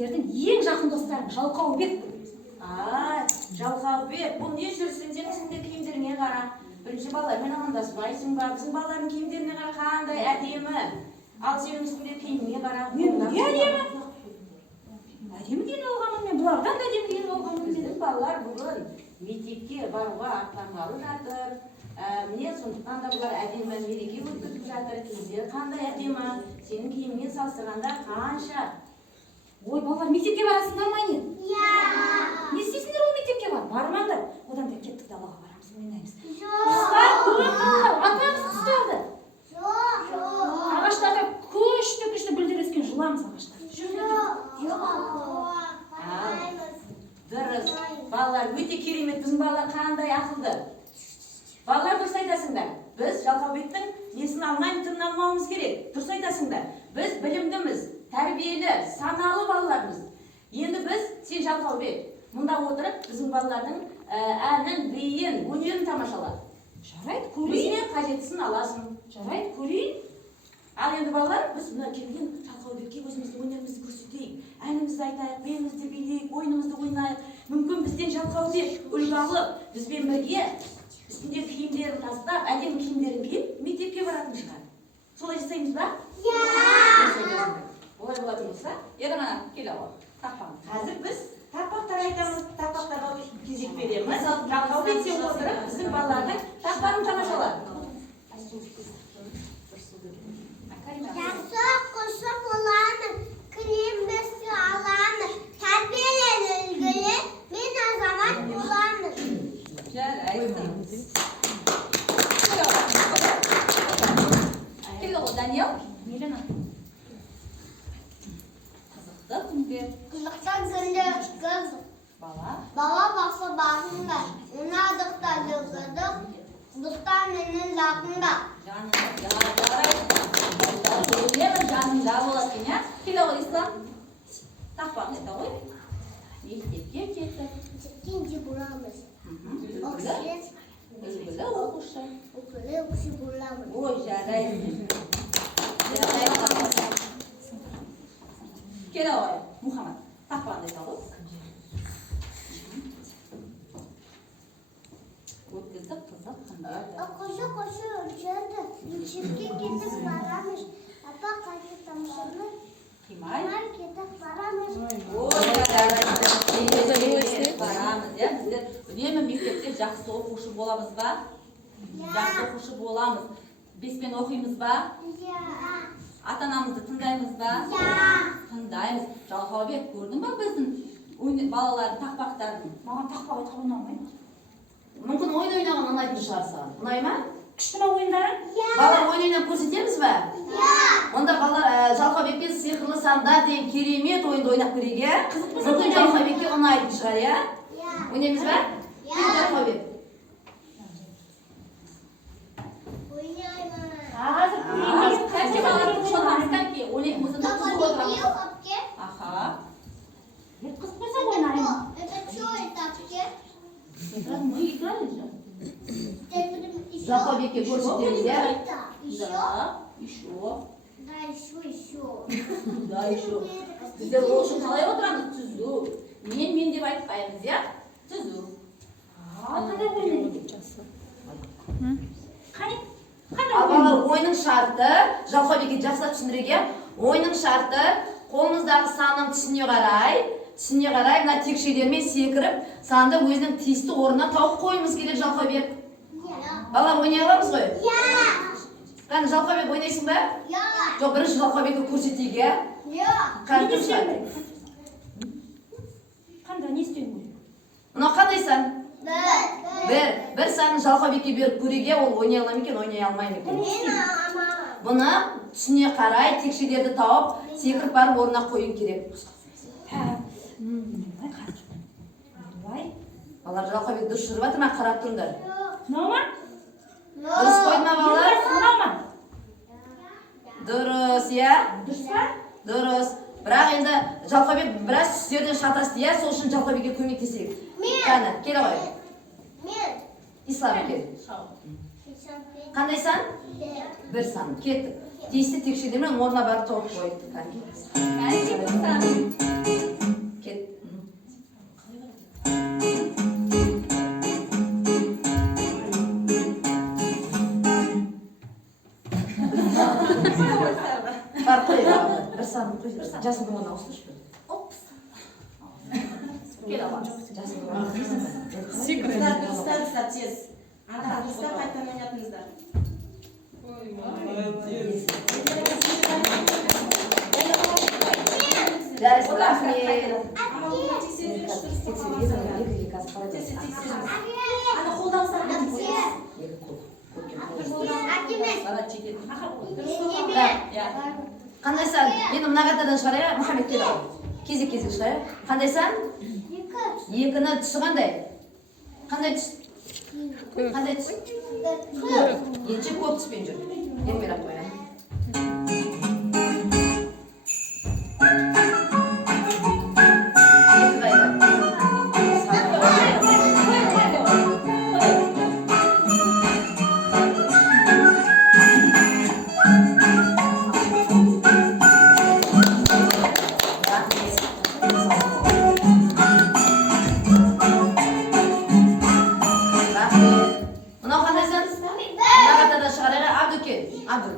сендердің ең жақын достарың Жалқаубек. Жалқаубек, бұл не жүрсің? Сенің киімдеріңе қара. Бірінші балалармен амандаспайсың ба? Біздің балалардың киімдеріне қара, қандай әдемі. Ал сенің үстінде киіміне қара. Не әдемі? Әдемі киініп алғанмын мен, бұлардан да әдемі киініп алғанмын. Біздің балалар бүгін мектепке баруға аттанғалы жатыр. Міне сондықтан да бұлар әдемі мереке өткізіп жатыр. Киімдері қандай әдемі. Сенің киіммен салыстырғанда қанша. Ой, балалар, мектепке барасыңдар ма не? Не істейсіңдер ол мектепке бар? Бармаңдар. Одан да кеттік далаға барамыз, ойнаймыз. Қысқар көп балалар, атамыз қысталды. Ағаштарда күшті бүлдір өскен жыламыз ағаштар. Дұрыс. Балалар өте керемет. Біздің балалар қандай ақылды. Балалар, дұрыс айтасыңдар. Біз Жалқаубектің несін алмаймыз, түрін алмауымыз керек. Дұрыс айтасыңдар. Біз білімдіміз, тәрбиелі, саналы балалармыз. Енді біз, сен Жалқаубек, мұнда отырып, біздің балалардың әнін, биін, өнерін тамашала. Жарайды, көрейін. Өзіне қажеттісін аласың. Жарайды, көрейін. Ал енді балалар, біз мына келген Жалқаубекке өзімізді өнерімізді көрсетейік. Әнімізді айтайық, биімізді билейік, ойынымызды ойнайық. Мүмкін бізден Жалқаубек үлгі алып, бізбен бірге үстінде киімдерін тастап, әдемі киімдерін киіп, мектепке баратын шығар. Солай жасаймыз ба? Олай болатын болса, еді ғана келе ғой. Қазір біз тақпақтар айтамыз, тақпақтарға кезек береміз. Жалқаубек сен отырып, біздің балалардың тақпағын тамашала. Жақсы құшы боламын, кілембесі аламын, тәрбиелі үлгілі, мен азамат боламын. Жарайсың. Келе ғой, Даниэл. Милена. Қызықты күнде. Қызықтан күнде қыз. Бала бақсы басында, ұнадықта жылғыдық, бұстан менің жақында. Жанында боласың, ja? Келе ғой, Ислам. Тақпағын ета ғой. Мектепке кетіп. Жеткенде боламыз. Үлгілі оқушы. Үлгілі оқушы боламыз. Ой, жарайсың. Келе ғой, Мұхаммад. Тақпағын ета ғой. Өткіздік қызық күндерді. Құшы үлгерді. Мектепке кетіп барамыз. Апа қайсы тамшыны? Қимай. Кетіп барамыз. Ой, жарайсың. Барамыз, ja? Біздер үнемі мектепте жақсы оқушы боламыз ба? Жақсы оқушы боламыз. Беспен оқимыз ба? Ата-анамызды тыңдаймыз ба? Тыңдаймыз. Жалқаубек, көрдің ба біздің балалардың тақпақтарын? Маған тақпақ айтқан ұнамайды. Мүмкін ойын ойнаған ұнайтын шығарса. Ұнай ма? Күшті ма ойындары? Балалар ойнап көрсетеміз ба? Онда балалар Жалқаубекпен сиқырлы санда деген керемет ойынды ойнап көрейік, иә? Мүмкін Жалқаубекке ұнайтын шығар, иә? Ойнаймыз ба? Кел Жалқаубек. Қазір көрейін. Кәнке балаларды шотамыз, кәнке. Ойнайтын болса да қызық отырамыз. Аха. Қыз қойса ойнайын. Это что этапке? Жалқаубекке көрсетеміз, иә? Еще? Еще. Да, еще. Да, еще. Біздер ол үшін қалай отырамыз? Түзу. Мен деп айтпаймыз, иә? Түзу. Қандай ойнайды? Ал балалар, ойының шарты, Жалқаубекке жақсылап түсіндірейік, иә? Ойының шарты, қолымыздағы санның түсіне қарай, мына текшелермен секіріп, санды өзінің тиісті орнына тауып қойымыз керек, Жалқаубек. Балалар, ойнай аламыз ғой? Қане, Жалқаубек, ойнайсың ба? Жоқ, бірінші Жалқаубекті көрсетейік, иә? Не істеуім керек? Қандай, не істеуім керек? Мынау қандай сан? Бір санын Жалқаубекке беріп көрейік, ол ойнай аламын екен, ойнай алмаймын екен. Бұны түсіне қарай, текшелерді тауып, секіріп барып орнына қойын керек. Балалар, Жалқаубек дұрыс жүріп жатыр ма? Қарап тұрыңдар. Мынау ма? Дұрыс қойды ма, балалар? Мынау ма? Дұрыс, иә? Дұрыс па? Дұрыс. Бірақ енді Жалқаубек біраз түстерден шатасты, иә? Сол үшін Жалқаубекке көмектесейік. Кәні, келе ғой. Мен. Ислам, кел. Қандай сан? Bir сан. Кеттік. Тиісті текшелермен орнына барып тауып қойдық. Кет. Бар қой. Bir сан қой. Жасыңды орнына ауыстыршы. Кел ала. Жасыңды орнына ауыстыршы. Кыстар тез. Ана кыстар қайтадан ойнатыңыздар. Дәріс рахмет. Ана қолдан сарқан қойыңыз. Қандай сан? Енді мына қатардан шығарайық, Мұхаммед келді ғой. Кезек-кезек шығарайық. Қандай сан? Екіні түсі қандай? Қандай түс? Қандай түс? Енші көп түспен жүр. Ермерақ қоян. Екі қайда. Мынау қандай сан? Мына қатардан шығарайық. Абду кел. Абду.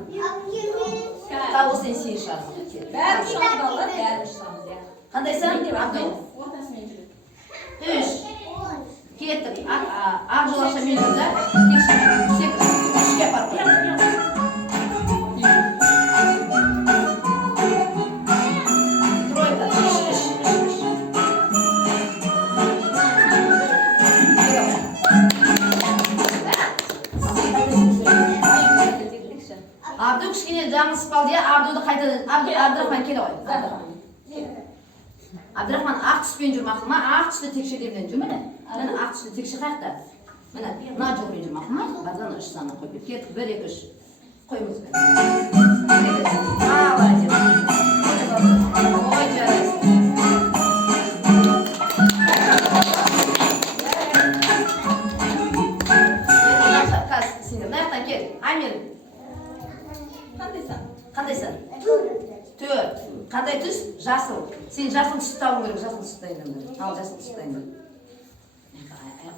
Тағы осыдан сен шығар. Бәрі шығамыз балалар, бәрі шығамыз, иә. Қандай сан? Абду. Ортасымен жүреді. 3. Кеттік. Ақ жол ақшамен жүрді. Тек 3-ке апарып қойды. Тройка. 3. Абду кішкене жаңы сыпалды иә, Абдуды қайтадан. Абдырахман келе ғой. Абдырахман ақ түспен жүр мақұл ма? Ақ түсті текшелерден жүр. Міне ақ түсті текше қаяқта. Міне мына жолмен жүр мақұл ма? Базаны 3 санын қойып кеттік. 1, 2, 3. Қойыңыз бен. Молодец. Ой, жарайсың. Сендер мына жақтан кел. Амир. Қандай сан? 4. Қандай түс? Жасыл. Сен жасыл түсті табың керек, жасыл түсті дайындаңдар. Ал жасыл түсті дайындар.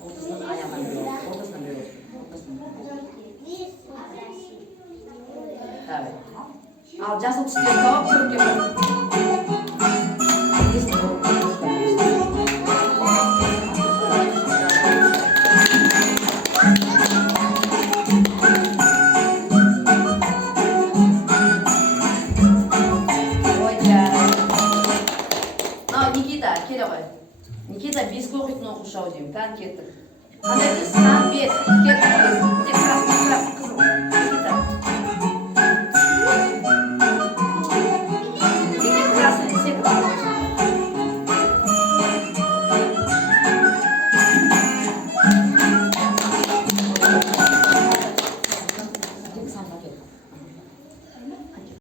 Ортасынан аяғынан бері. Ортасынан бері. Давай. Ал жасыл түстерді тауып көріп кел. Келе ғой. Никита беске оқитын оқушы ау деймін. Кән кеттік. Қандай түс? Сан 5. Кеттік.